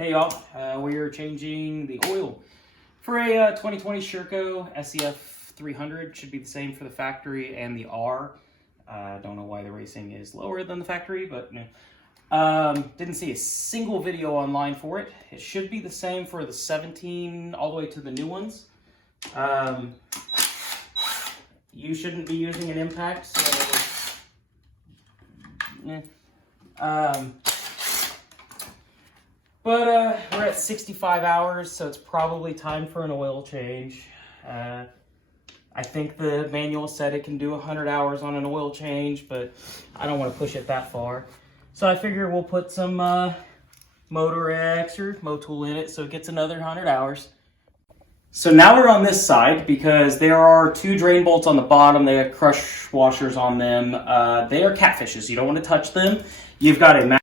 Hey y'all, we are changing the oil for a 2020 Sherco SEF 300. Should be the same for the factory and the R. Don't know why the racing is lower than the factory, but no. Didn't see a single video online for it. It should be the same for the 17 all the way to the new ones. You shouldn't be using an impact, so but we're at 65 hours, so it's probably time for an oil change. I think the manual said it can do 100 hours on an oil change, but I don't want to push it that far. So I figure we'll put some Motor X or Motul in it so it gets another 100 hours. So now we're on this side because there are two drain bolts on the bottom. They have crush washers on them. They are catfishes. You don't want to touch them. You've got a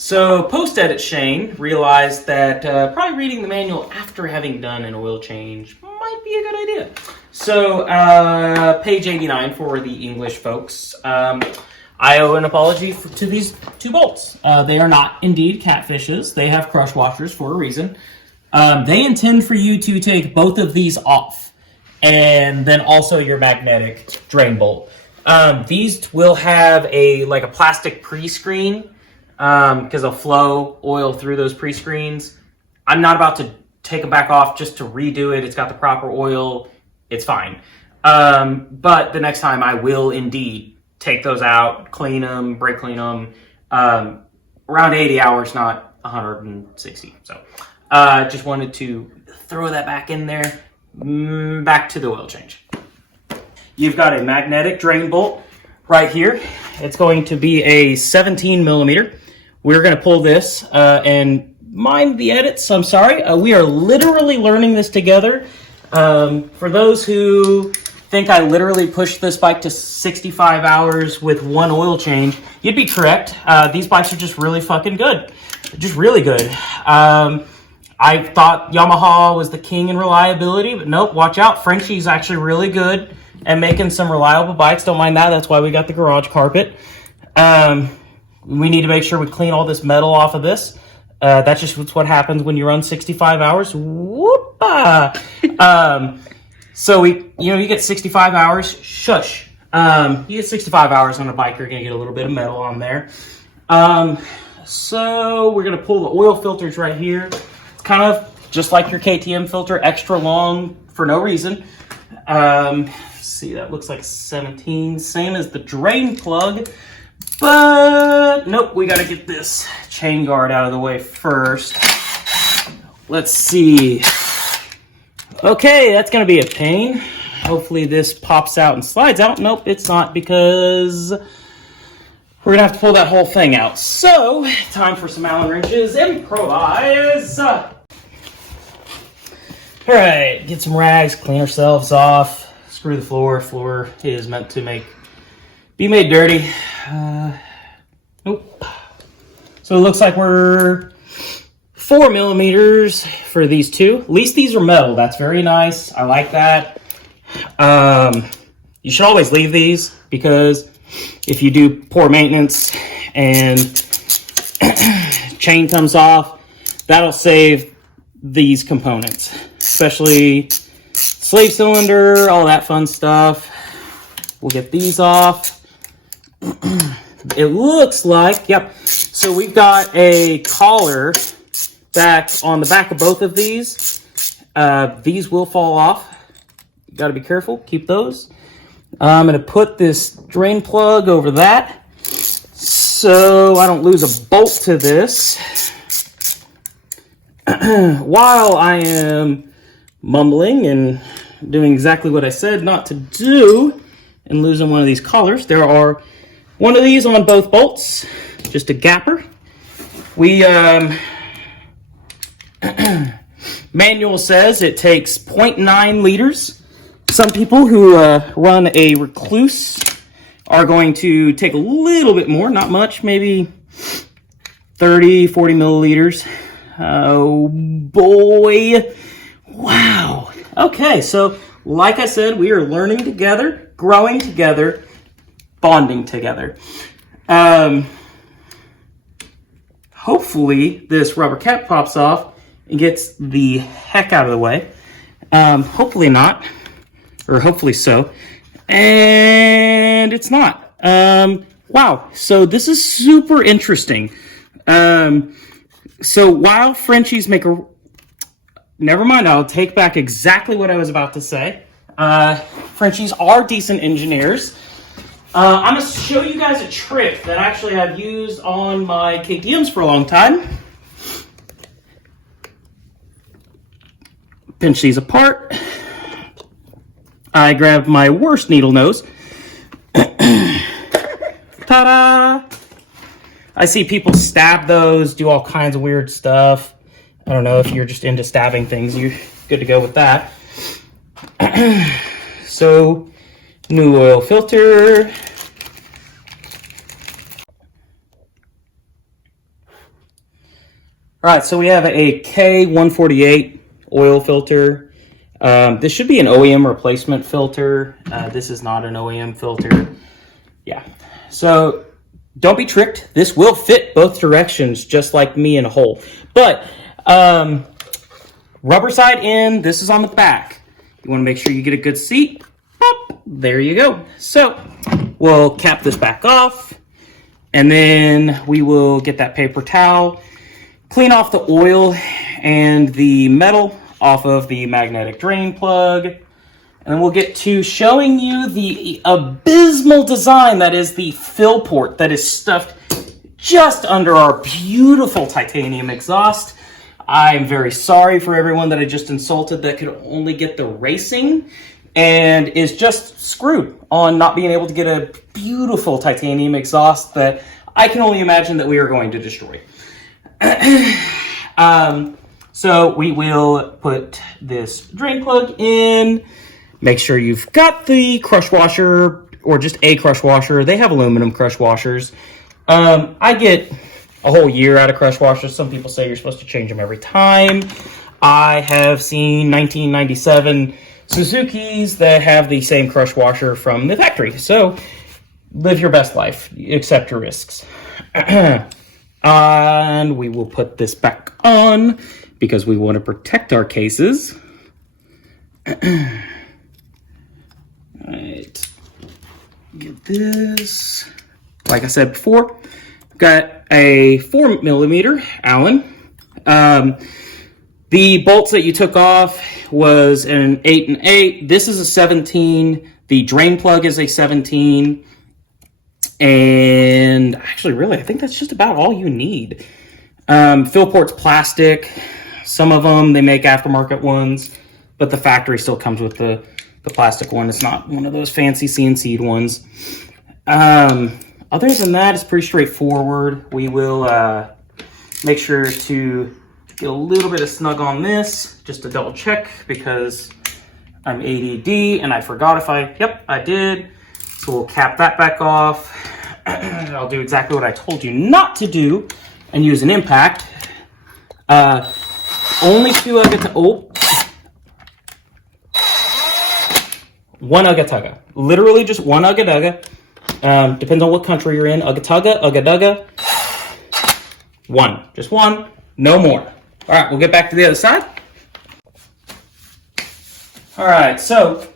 So post-edit Shane realized that probably reading the manual after having done an oil change might be a good idea. So page 89 for the English folks. I owe an apology to these two bolts. They are not indeed catfishes. They have crush washers for a reason. They intend for you to take both of these off and then also your magnetic drain bolt. These will have a plastic pre-screen because they'll flow oil through those pre-screens. I'm not about to take them back off just to redo it. It's got the proper oil. It's fine. But the next time I will indeed take those out, clean them, brake clean them. Around 80 hours, not 160. So just wanted to throw that back in there. Back to the oil change. You've got a magnetic drain bolt right here. It's going to be a 17 millimeter. We're going to pull this and mind the edits. I'm sorry. We are literally learning this together. For those who think I literally pushed this bike to 65 hours with one oil change, you'd be correct. These bikes are just really fucking good. Just really good. I thought Yamaha was the king in reliability, but nope, watch out. Frenchie's actually really good at making some reliable bikes. Don't mind that. That's why we got the garage carpet. We need to make sure we clean all this metal off of this. That's just what happens when you run 65 hours. Whoop-ah! So you get 65 hours. Shush. You get 65 hours on a bike, you're going to get a little bit of metal on there. So we're going to pull the oil filters right here. It's kind of just like your KTM filter, extra long for no reason. See, that looks like 17, same as the drain plug, but nope, we got to get this chain guard out of the way first. Let's see. Okay, that's going to be a pain. Hopefully this pops out and slides out. Nope, it's not, because we're going to have to pull that whole thing out. So, time for some Allen wrenches. Improvise! All right, get some rags, clean ourselves off. Screw the floor. Floor is meant to be made dirty. Nope. So it looks like we're 4 millimeters for these two. At least these are metal. That's very nice. I like that. You should always leave these, because if you do poor maintenance and chain comes off, that'll save these components, especially slave cylinder, all that fun stuff. We'll get these off. It looks like, yep. So we've got a collar back on the back of both of these. These will fall off. You got to be careful. Keep those. I'm going to put this drain plug over that so I don't lose a bolt to this. While I am mumbling and doing exactly what I said not to do and losing one of these collars, there are one of these on both bolts, just a gapper. We manual says it takes 0.9 liters. Some people who run a Recluse are going to take a little bit more, not much, maybe 30, 40 milliliters. Oh boy. Wow. Okay, so like I said, we are learning together, growing together, bonding together. hopefully this rubber cap pops off and gets the heck out of the way. Hopefully not, or hopefully so. And it's not. Wow, so this is super interesting. So while Frenchies make a... Never mind, I'll take back exactly what I was about to say. Frenchies are decent engineers. I'm going to show you guys a trick that actually I've used on my KTMs for a long time. Pinch these apart. I grabbed my worst needle nose. Ta-da! I see people stab those, do all kinds of weird stuff. I don't know if you're just into stabbing things. You're good to go with that. So, new oil filter. All right, so we have a K148 oil filter. This should be an OEM replacement filter. This is not an OEM filter. Yeah, so don't be tricked. This will fit both directions, just like me in a hole. But rubber side in, this is on the back. You want to make sure you get a good seat. Pop, there you go. So we'll cap this back off, and then we will get that paper towel, clean off the oil and the metal off of the magnetic drain plug, and then we'll get to showing you the abysmal design that is the fill port that is stuffed just under our beautiful titanium exhaust. I'm very sorry for everyone that I just insulted that could only get the racing and is just screwed on not being able to get a beautiful titanium exhaust that I can only imagine that we are going to destroy. So we will put this drain plug in. Make sure you've got the crush washer or just a crush washer. They have aluminum crush washers. I get a whole year out of crush washers. Some people say you're supposed to change them every time. I have seen 1997 Suzuki's that have the same crush washer from the factory. So live your best life, accept your risks. And we will put this back on because we want to protect our cases. Alright, get this. Like I said before, got a 4mm Allen. The bolts that you took off was an 8 and 8. This is a 17. The drain plug is a 17. And actually, really, I think that's just about all you need. Fill port's plastic. Some of them, they make aftermarket ones, but the factory still comes with the plastic one. It's not one of those fancy CNC'd ones. Other than that, it's pretty straightforward. We will make sure to get a little bit of snug on this, just to double check, because I'm ADD and I forgot if yep, I did. So we'll cap that back off. I'll do exactly what I told you not to do and use an impact. Only 2 one Ugga-Tugga. Literally just one Ugga-Dugga. Depends on what country you're in. Ugga-Tugga, Ugga-Dugga. One. Just one. No more. All right, we'll get back to the other side. All right, so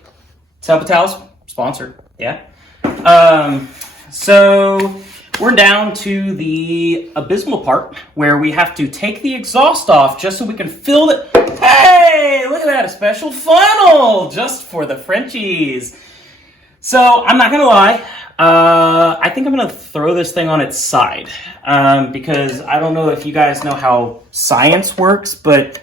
Towels sponsor. Yeah. So we're down to the abysmal part where we have to take the exhaust off just so we can fill it. Hey, look at that, a special funnel just for the Frenchies. So I'm not gonna lie, I think I'm gonna throw this thing on its side because I don't know if you guys know how science works, but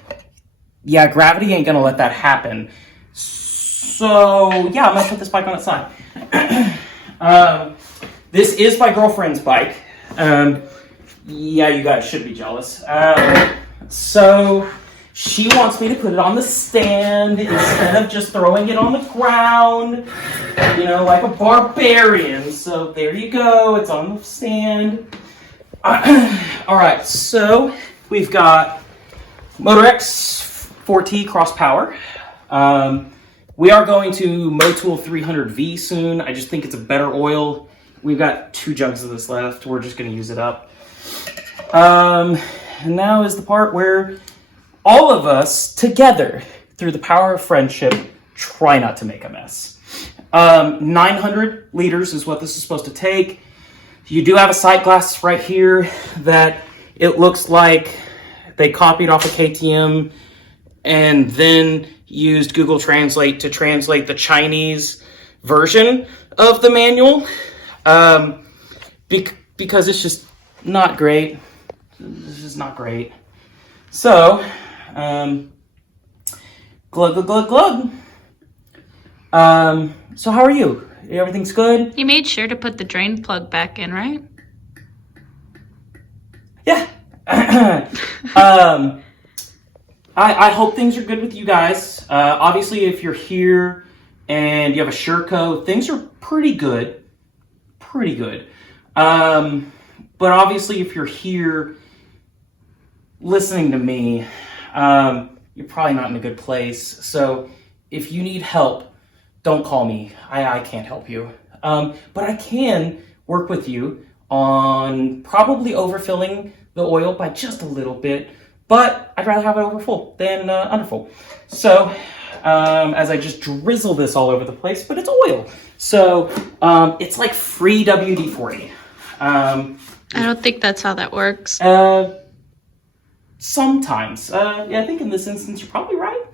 yeah, gravity ain't gonna let that happen. So yeah, I'm gonna put this bike on its side. This is my girlfriend's bike. Yeah, you guys should be jealous. So she wants me to put it on the stand instead of just throwing it on the ground, you know, like a barbarian. So there you go, it's on the stand. All right, so we've got Motor X 4T Cross Power. We are going to Motul 300V soon. I just think it's a better oil. We've got 2 jugs of this left. We're just going to use it up. And now is the part where all of us together, through the power of friendship, try not to make a mess. 900 liters is what this is supposed to take. You do have a sight glass right here that it looks like they copied off of KTM and then used Google Translate to translate the Chinese version of the manual, because it's just not great. This is not great. So, glug, glug, glug, glug. So how are you? Everything's good? You made sure to put the drain plug back in, right? Yeah. I hope things are good with you guys. Obviously, if you're here and you have a Sherco, things are pretty good. Pretty good. But obviously, if you're here listening to me, you're probably not in a good place. So if you need help, don't call me. I can't help you. But I can work with you on probably overfilling the oil by just a little bit. But I'd rather have it overfull than underfull. So as I just drizzle this all over the place, but it's oil. So it's like free WD-40. I don't think that's how that works. Sometimes. Yeah, I think in this instance, you're probably right.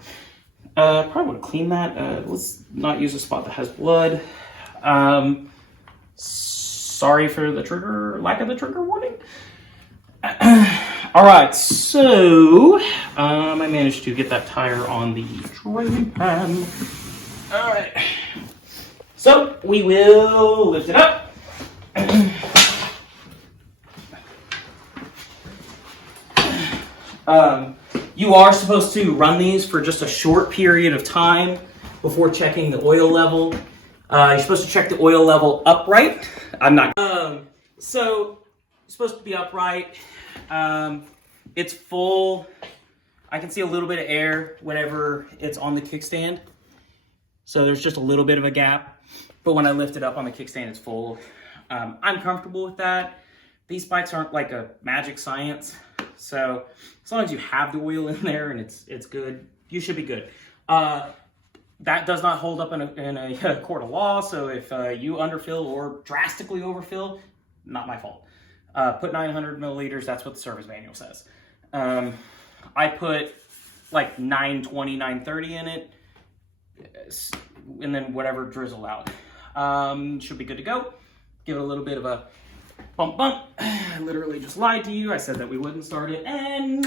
Probably want to clean that. Let's not use a spot that has blood. Sorry for the lack of the trigger warning. All right, so I managed to get that tire on the drain pan. All right, so we will lift it up. You are supposed to run these for just a short period of time before checking the oil level. You're supposed to check the oil level upright. I'm not. So it's supposed to be upright. It's full. I can see a little bit of air whenever it's on the kickstand. So there's just a little bit of a gap. But when I lift it up on the kickstand, it's full. I'm comfortable with that. These bikes aren't like a magic science. So as long as you have the oil in there and it's good, you should be good. That does not hold up in a court of law. So if you underfill or drastically overfill, not my fault. Put 900 milliliters. That's what the service manual says. I put like 920, 930 in it, and then whatever drizzle out. Should be good to go. Give it a little bit of a bump. I literally just lied to you. I said that we wouldn't start it, and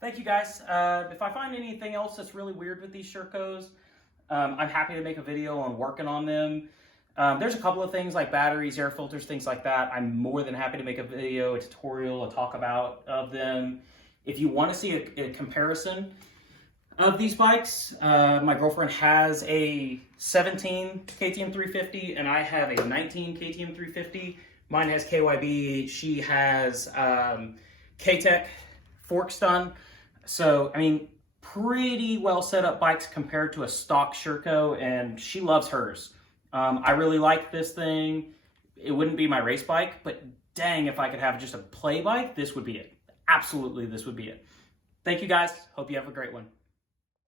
thank you guys. If I find anything else that's really weird with these Shercos, I'm happy to make a video on working on them. There's a couple of things like batteries, air filters, things like that. I'm more than happy to make a video, a tutorial, a talk about of them. If you want to see a comparison of these bikes, my girlfriend has a 17 KTM 350 and I have a 19 KTM 350. Mine has KYB. She has K-Tech fork stun. So, I mean, pretty well set up bikes compared to a stock Sherco, and she loves hers. I really like this thing. It wouldn't be my race bike, but dang, if I could have just a play bike, this would be it. Absolutely, this would be it. Thank you guys. Hope you have a great one.